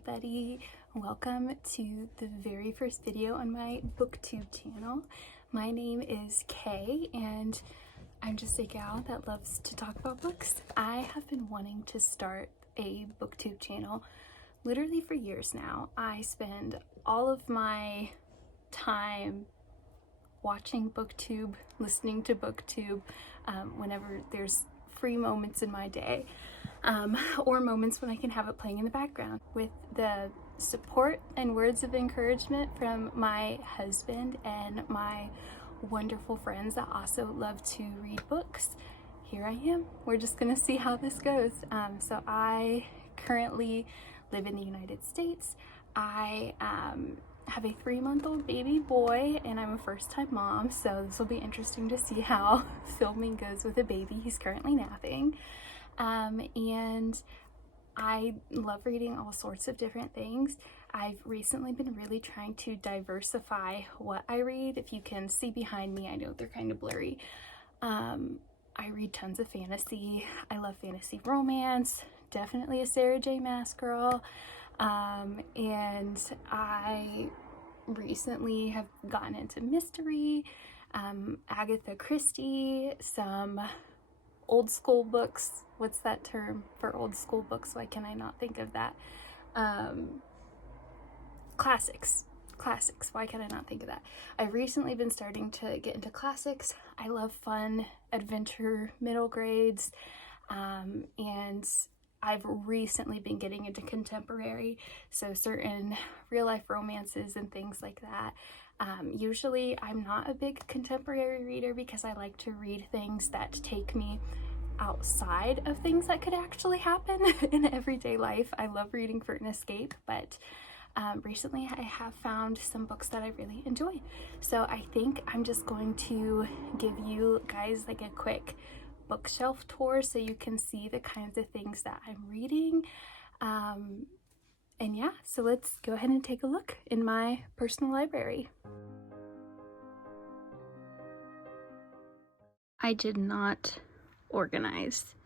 everybody. Welcome to the very first video on my BookTube channel. My name is Kay and I'm just a gal that loves to talk about books. I have been wanting to start a BookTube channel literally for years now. I spend all of my time watching BookTube, listening to BookTube whenever there's free moments in my day. Or moments when I can have it playing in the background. With the support and words of encouragement from my husband and my wonderful friends that also love to read books, here I am. We're just gonna see how this goes. So I currently live in the United States. I have a 3-month-old baby boy and I'm a first-time mom, so this will be interesting to see how filming goes with a baby. He's currently napping. And I love reading all sorts of different things. I've recently been really trying to diversify what I read. If you can see behind me, I know they're kind of blurry. I read tons of fantasy. I love fantasy romance, definitely a Sarah J. Maas girl. And I recently have gotten into mystery, Agatha Christie, some old school books. What's that term for old school books? Why can I not think of that? Classics. Why can I not think of that? I've recently been starting to get into classics. I love fun adventure middle grades, and I've recently been getting into contemporary, so certain real life romances and things like that. Usually I'm not a big contemporary reader because I like to read things that take me outside of things that could actually happen in everyday life. I love reading for an escape, but recently I have found some books that I really enjoy. So I think I'm just going to give you guys like a quick bookshelf tour so you can see the kinds of things that I'm reading. And yeah, so let's go ahead and take a look in my personal library. I did not organize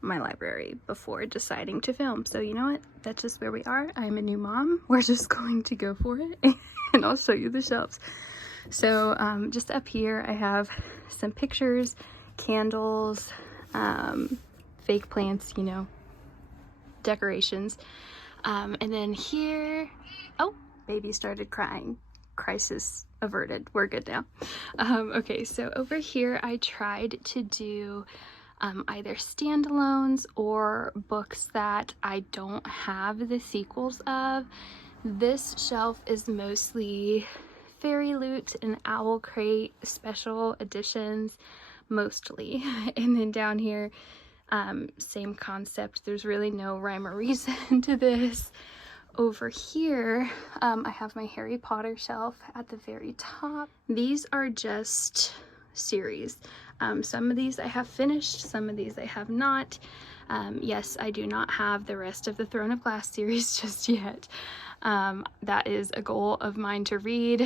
my library before deciding to film, so you know what, that's just where we are. I'm a new mom, we're just going to go for it and I'll show you the shelves. So just up here I have some pictures, candles, fake plants, you know, decorations, and then here, oh, baby started crying. Crisis averted, we're good now. Okay, so over here I tried to do either standalones or books that I don't have the sequels of. This shelf is mostly Fairy Loot and Owl Crate special editions, mostly. And then down here, same concept. There's really no rhyme or reason to this. Over here, I have my Harry Potter shelf at the very top. These are just series. Some of these I have finished, some of these I have not. Yes, I do not have the rest of the Throne of Glass series just yet. That is a goal of mine to read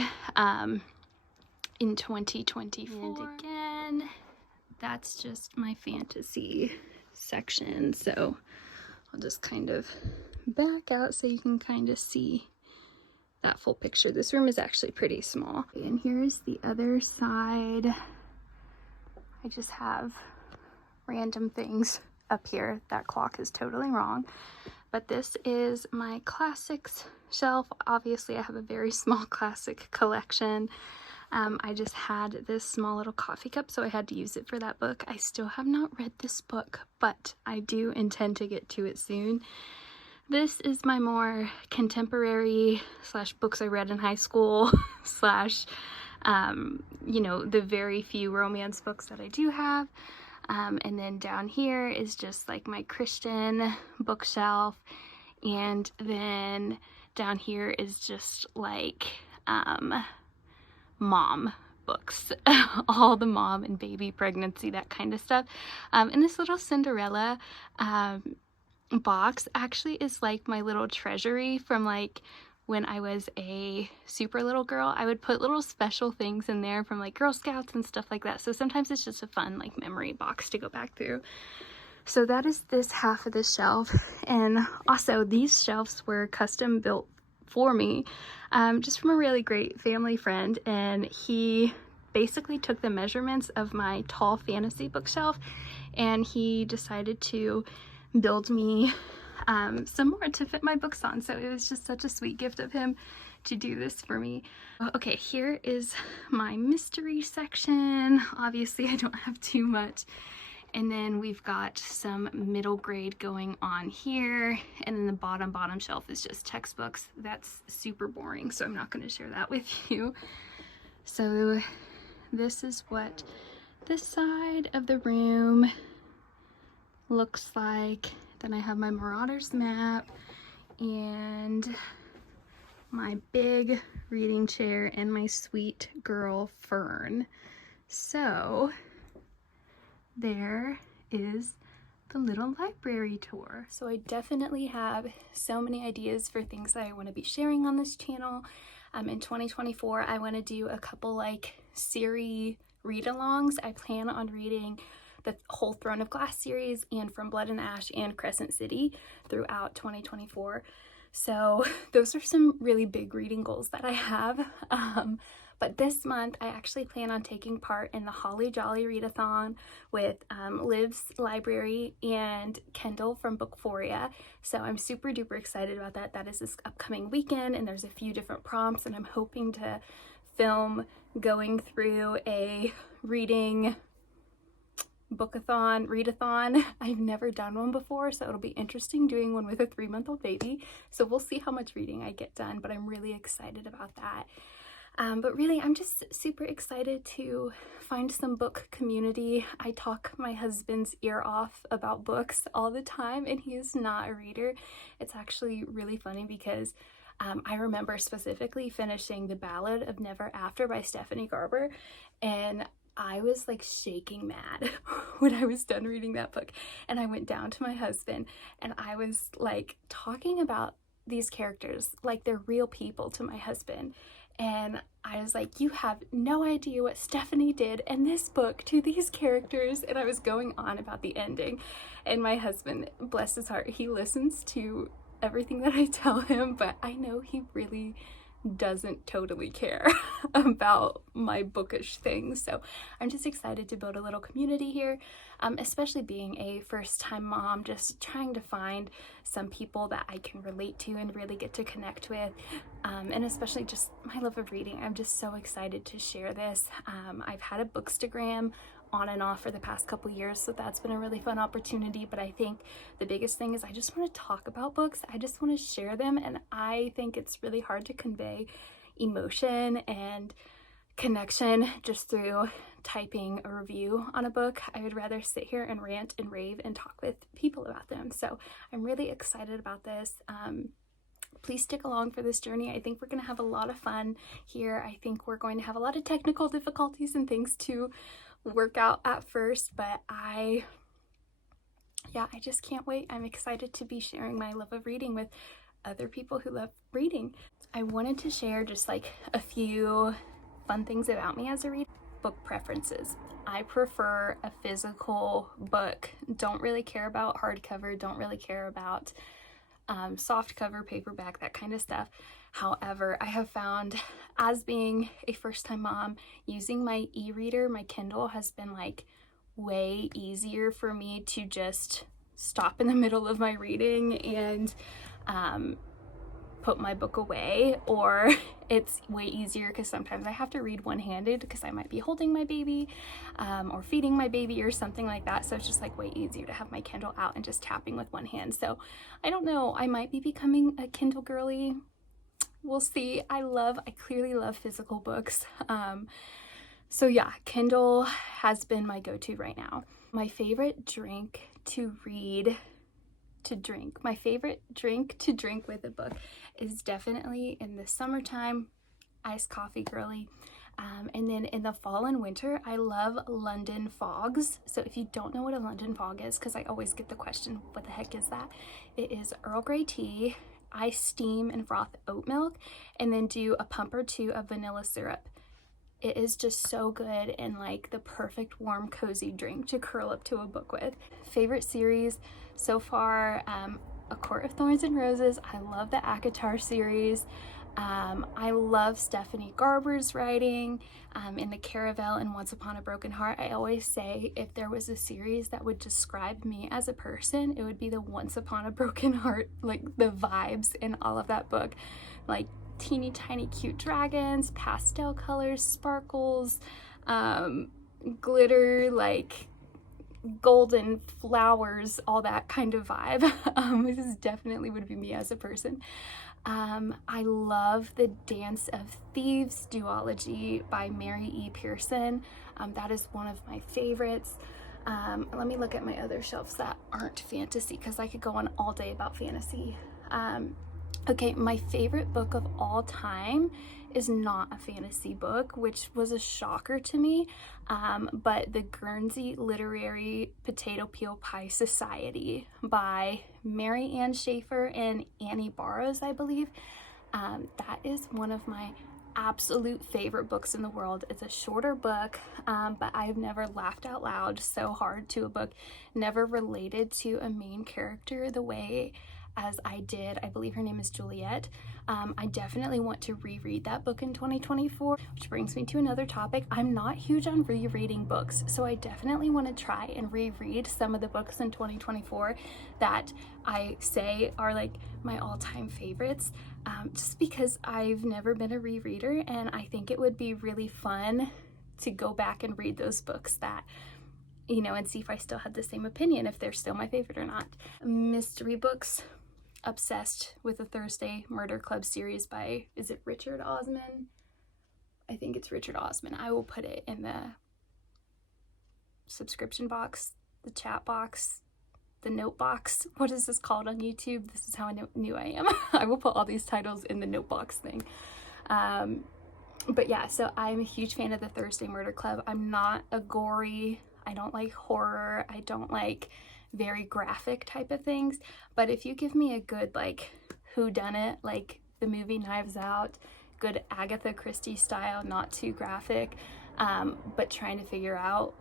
in 2024. And again, that's just my fantasy section. So I'll just kind of back out so you can kind of see that full picture. This room is actually pretty small. And here's the other side. I just have random things up here. That clock is totally wrong. But this is my classics shelf. Obviously I have a very small classic collection. I just had this small little coffee cup, so I had to use it for that book. I still have not read this book, but I do intend to get to it soon. This is my more contemporary slash books I read in high school slash, you know, the very few romance books that I do have. And then down here is just like my Christian bookshelf. And then down here is just like, mom books, all the mom and baby pregnancy, that kind of stuff. And this little Cinderella, box actually is like my little treasury from like when I was a super little girl. I would put little special things in there from like Girl Scouts and stuff like that. So sometimes it's just a fun like memory box to go back through. So that is this half of the shelf, and also these shelves were custom built for me, just from a really great family friend, and he basically took the measurements of my tall fantasy bookshelf and he decided to build me some more to fit my books on. So it was just such a sweet gift of him to do this for me. Okay, here is my mystery section. Obviously I don't have too much. And then we've got some middle grade going on here. And then the bottom shelf is just textbooks. That's super boring, so I'm not going to share that with you. So this is what this side of the room looks like. Then I have my Marauders map and my big reading chair and my sweet girl Fern. So there is the little library tour. So I definitely have so many ideas for things that I want to be sharing on this channel. In 2024, I want to do a couple like series read-alongs. I plan on reading the whole Throne of Glass series and From Blood and Ash and Crescent City throughout 2024. So those are some really big reading goals that I have. But this month, I actually plan on taking part in the Holly Jolly Readathon with Liv's Library and Kendall from Bookphoria. So I'm super duper excited about that. That is this upcoming weekend, and there's a few different prompts, and I'm hoping to film going through a reading bookathon, readathon. I've never done one before, so it'll be interesting doing one with a 3-month-old baby. So we'll see how much reading I get done, but I'm really excited about that. But really, I'm just super excited to find some book community. I talk my husband's ear off about books all the time, and he is not a reader. It's actually really funny because I remember specifically finishing The Ballad of Never After by Stephanie Garber, and I was like shaking mad when I was done reading that book. And I went down to my husband and I was like talking about these characters like they're real people to my husband. And I was like, you have no idea what Stephanie did in this book to these characters. And I was going on about the ending. And my husband, bless his heart, he listens to everything that I tell him, but I know he really doesn't totally care about my bookish things. So I'm just excited to build a little community here, especially being a first-time mom, just trying to find some people that I can relate to and really get to connect with, and especially just my love of reading. I'm just so excited to share this. I've had a Bookstagram on and off for the past couple years, so that's been a really fun opportunity. But I think the biggest thing is I just want to talk about books. I just want to share them, and I think it's really hard to convey emotion and connection just through typing a review on a book. I would rather sit here and rant and rave and talk with people about them. So I'm really excited about this. Please stick along for this journey. I think we're going to have a lot of fun here. I think we're going to have a lot of technical difficulties and things to work out at first, but I just can't wait. I'm excited to be sharing my love of reading with other people who love reading. I wanted to share just like a few fun things about me as a reader. Book preferences. I prefer a physical book. Don't really care about hardcover, don't really care about soft cover, paperback, that kind of stuff. However, I have found, as being a first-time mom, using my e-reader, my Kindle, has been like way easier for me to just stop in the middle of my reading and put my book away. Or it's way easier because sometimes I have to read one-handed because I might be holding my baby or feeding my baby or something like that. So it's just like way easier to have my Kindle out and just tapping with one hand. So I don't know, I might be becoming a Kindle girly. We'll see. I clearly love physical books. So yeah, Kindle has been my go-to right now. My favorite drink to drink with a book is definitely in the summertime, iced coffee girly. And then in the fall and winter, I love London fogs. So if you don't know what a London fog is, because I always get the question, what the heck is that? It is Earl Grey tea. I steam and froth oat milk and then do a pump or two of vanilla syrup. it is just so good and like the perfect warm cozy drink to curl up to a book with. Favorite series so far, A Court of Thorns and Roses. I love the ACOTAR series. I love Stephanie Garber's writing in the Caraval and Once Upon a Broken Heart. I always say if there was a series that would describe me as a person, it would be the Once Upon a Broken Heart, like the vibes in all of that book, like teeny tiny cute dragons, pastel colors, sparkles, glitter, like golden flowers, all that kind of vibe. This definitely would be me as a person. I love the Dance of Thieves duology by Mary E. Pearson. That is one of my favorites. Let me look at my other shelves that aren't fantasy, because I could go on all day about fantasy. Okay, my favorite book of all time is not a fantasy book, which was a shocker to me, but the Guernsey Literary Potato Peel Pie Society by Mary Ann Shaffer and Annie Barrows, I believe. That is one of my absolute favorite books in the world. It's a shorter book, but I've never laughed out loud so hard to a book, never related to a main character the way as I did. I believe her name is Juliet. I definitely want to reread that book in 2024, which brings me to another topic. I'm not huge on rereading books, so I definitely want to try and reread some of the books in 2024 that I say are like my all-time favorites, just because I've never been a rereader, and I think it would be really fun to go back and read those books that, you know, and see if I still had the same opinion, if they're still my favorite or not. Mystery books. Obsessed with the Thursday Murder Club series by, is it Richard Osman? I think it's Richard Osman. I will put it in the subscription box, the chat box, the note box. What is this called on YouTube? This is how new I am. I will put all these titles in the note box thing. But yeah, so I'm a huge fan of the Thursday Murder Club. I'm not a gory, I don't like horror, I don't like very graphic type of things, but if you give me a good like whodunit, like the movie Knives Out, good Agatha Christie style, not too graphic, but trying to figure out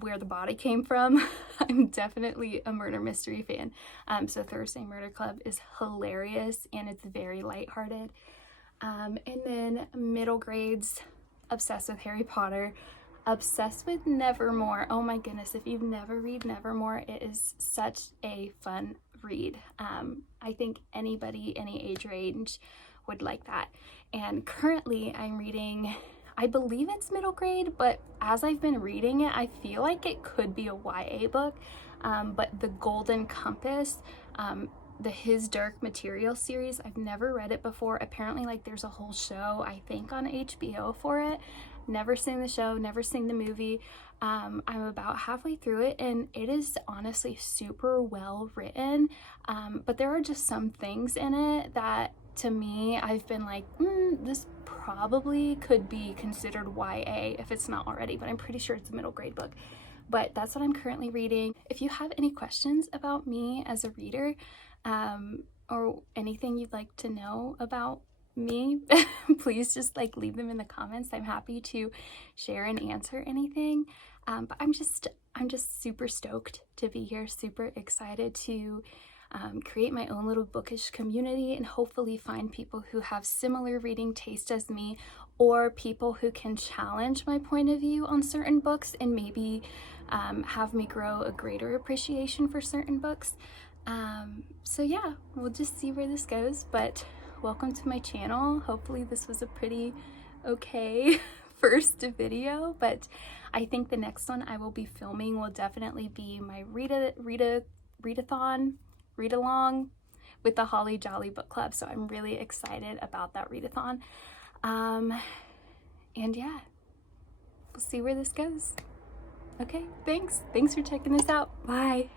where the body came from, I'm definitely a murder mystery fan. So Thursday Murder Club is hilarious and it's very lighthearted. And then middle grades, obsessed with Harry Potter. Obsessed with Nevermore. Oh my goodness, if you've never read Nevermore, it is such a fun read. I think anybody, any age range would like that. And currently I'm reading, I believe it's middle grade, but as I've been reading it, I feel like it could be a YA book, but The Golden Compass, the His Dark Material series, I've never read it before. Apparently like there's a whole show, I think on HBO for it. Never seen the show, never seen the movie. I'm about halfway through it and it is honestly super well written, but there are just some things in it that to me I've been like, this probably could be considered YA if it's not already, but I'm pretty sure it's a middle grade book. But that's what I'm currently reading. If you have any questions about me as a reader, or anything you'd like to know about me, please just like leave them in the comments. I'm happy to share and answer anything. But I'm just super stoked to be here, super excited to create my own little bookish community and hopefully find people who have similar reading taste as me, or people who can challenge my point of view on certain books and maybe have me grow a greater appreciation for certain books. So yeah, we'll just see where this goes, but welcome to my channel. Hopefully this was a pretty okay first video, but I think the next one I will be filming will definitely be my readathon, read along with the Holly Jolly Book Club. So I'm really excited about that readathon. And yeah, we'll see where this goes. Okay, thanks for checking this out. Bye.